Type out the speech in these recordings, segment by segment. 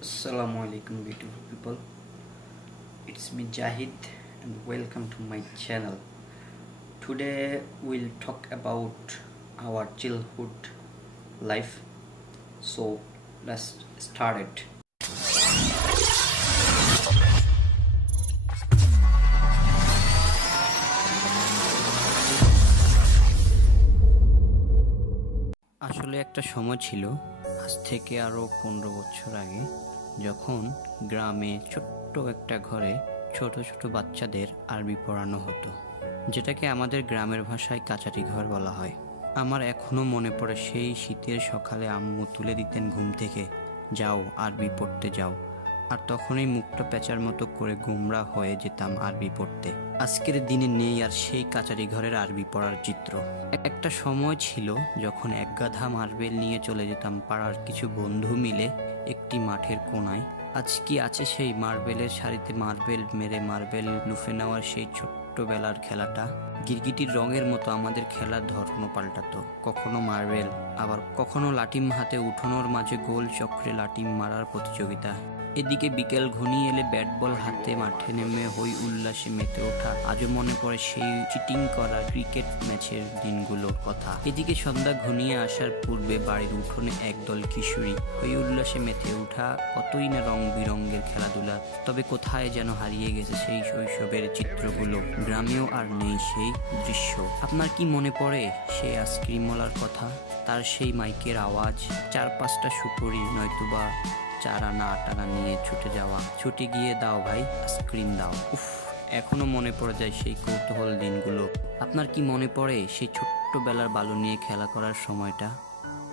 Assalamualaikum beautiful people. It's me Jahid and welcome to my channel. Today we'll talk about our childhood life. So let's start it. আসলে একটা সময় ছিল আজ থেকে আরো 15 বছর আগে, যখন গ্রামে ছোট্ট একটা ঘরে ছোট ছোট বাচ্চাদের আরবি পড়ানো হতো, যেটাকে আমাদের গ্রামের ভাষায় কাচারি ঘর বলা হয়। আমার এখনো মনে পড়ে সেই শীতের সকালে আম্মু তুলে দিতেন ঘুম থেকে, যাও আরবি পড়তে যাও, আর তখনই মুখটা পেঁচার মতো করে গুমরা হয়ে যেতাম আরবি পড়তে। আজকের দিনে নেই আর সেই কাচারি ঘরের আরবি পড়ার চিত্র। একটা সময় ছিল যখন এক গাধা মার্বেল নিয়ে চলে যেতাম পাড়ার কিছু বন্ধু মিলে একটি মাঠের কোনায়। আজ কি আছে সেই মার্বেলের সারিতে মার্বেল মেরে মার্বেল লুফে নেওয়ার সেই ছোট্টবেলার খেলাটা? গিরগিটির রঙের মতো আমাদের খেলার ধর্ম পাল্টাতো, কখনো মার্বেল, আবার কখনো লাটিম হাতে উঠোনোর মাঝে গোল চক্রে লাটিম মারার প্রতিযোগিতা। এদিকে বিকেল ঘনিয়ে এলে ব্যাট বল হাতে মাঠে নেমে হই উল্লাসে মেতে ওঠা। আজও মনে পড়ে সেই চিটিং করা ক্রিকেট ম্যাচের দিনগুলোর কথা। এদিকে সন্ধ্যা ঘনিয়ে আসার পূর্বে বাড়ির উঠোনে একদল কিশোরী হই উল্লাসে মেতে ওঠা, কতই না রং বিরঙ্গের খেলাধুলা। তবে কোথায় যেন হারিয়ে গেছে সেই শৈশবের চিত্রগুলো, গ্রামেও আর নেই সেই দৃশ্য। আপনার কি মনে পড়ে সেই আইসক্রিমওয়ালার কথা, তার সেই মাইকের আওয়াজ, 4-5টা সুপুরি নয়তোবা 4 আনা 8 আনা নিয়ে ছুটে যাওয়া, ছুটে গিয়ে দাও ভাই আইসক্রিম দাও। উফ, এখনো মনে পড়ে যায় সেই কৌতূহল দিনগুলো। আপনার কি মনে পড়ে সেই ছোট্টবেলার বালু নিয়ে খেলা করার সময়টা,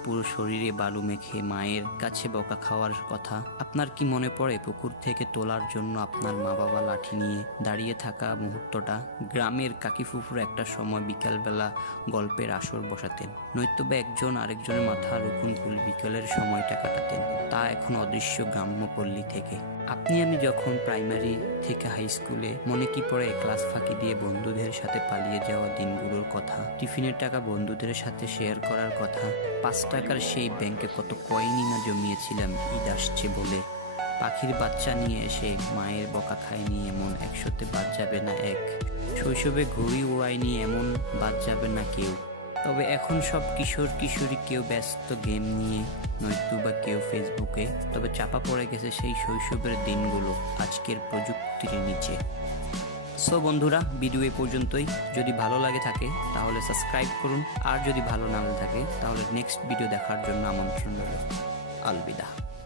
পুরো শরীরে বালু মেখে মায়ের কাছে বকা খাওয়ার কথা? আপনার কি মনে পড়ে পুকুর থেকে তোলার জন্য আপনার মা বাবা লাঠি নিয়ে দাঁড়িয়ে থাকা মুহূর্তটা? গ্রামের কাকি ফুফুর একটা সময় বিকালবেলা গল্পের আসর বসাতেন, নয়তোবা একজন আরেকজনের মাথার উকুন খুলে বিকেলের সময়টা কাটাতেন, তা এখন অদৃশ্য গ্রাম্য পল্লী থেকে। আপনি আমি যখন প্রাইমারি থেকে হাই স্কুলে, মনে কি পড়ে ক্লাস ফাঁকি দিয়ে বন্ধুদের সাথে পালিয়ে যাওয়া দিনগুলোর কথা, টিফিনের টাকা বন্ধুদের সাথে শেয়ার করার কথা, 5 টাকার সেই ব্যাংকে কত কয়েনই না জমিয়েছিলাম ঈদ আসছে বলে। পাখির বাচ্চা নিয়ে এসে মায়ের বকা খায়নি এমন 100তে বাদ যাবে না এক। শৈশবে ঘুড়ি উড়ায়নি এমন বাদ যাবে না কেউ। তবে এখন সব কিশোর কিশোরী কেউ ব্যস্ত গেম নিয়ে, নয়তোবা কেউ ফেসবুকে। তবে চাপা পড়ে গেছে সেই শৈশবের দিনগুলো আজকের প্রযুক্তির নিচে। সো বন্ধুরা, ভিডিও এই পর্যন্তই। যদি ভালো লাগে থাকে তাহলে সাবস্ক্রাইব করুন, আর যদি ভালো না লাগে থাকে তাহলে নেক্সট ভিডিও দেখার জন্য আমন্ত্রণ রইল। আলবিদা।